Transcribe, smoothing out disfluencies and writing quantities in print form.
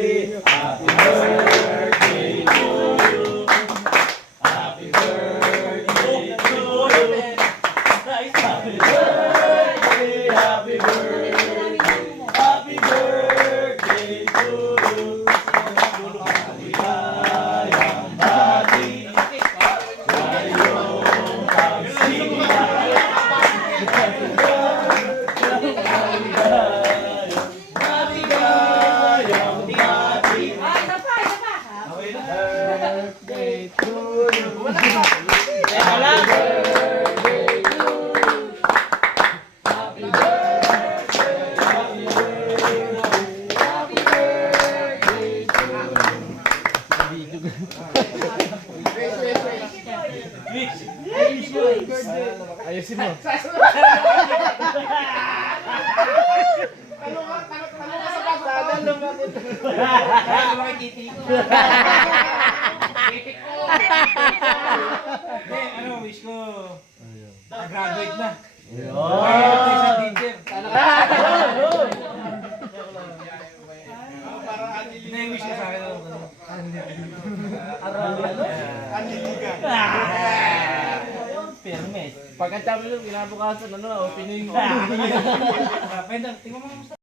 Happy birthday to you. Happy birthday to you. Happy birthday, happy birthday. Happy birthday to you. Maligayang bati. Ngayong pagsiya. Birthday to you. Teka lang. Birthday to you. Happy birthday, happy birthday, happy birthday to you. Ayusin mo. Ano, wish ko graduate na. Hindi, wish ko sa akin. Pagkatapos yung kinabukasan, opening. Pwede, tingnan mo kamusta.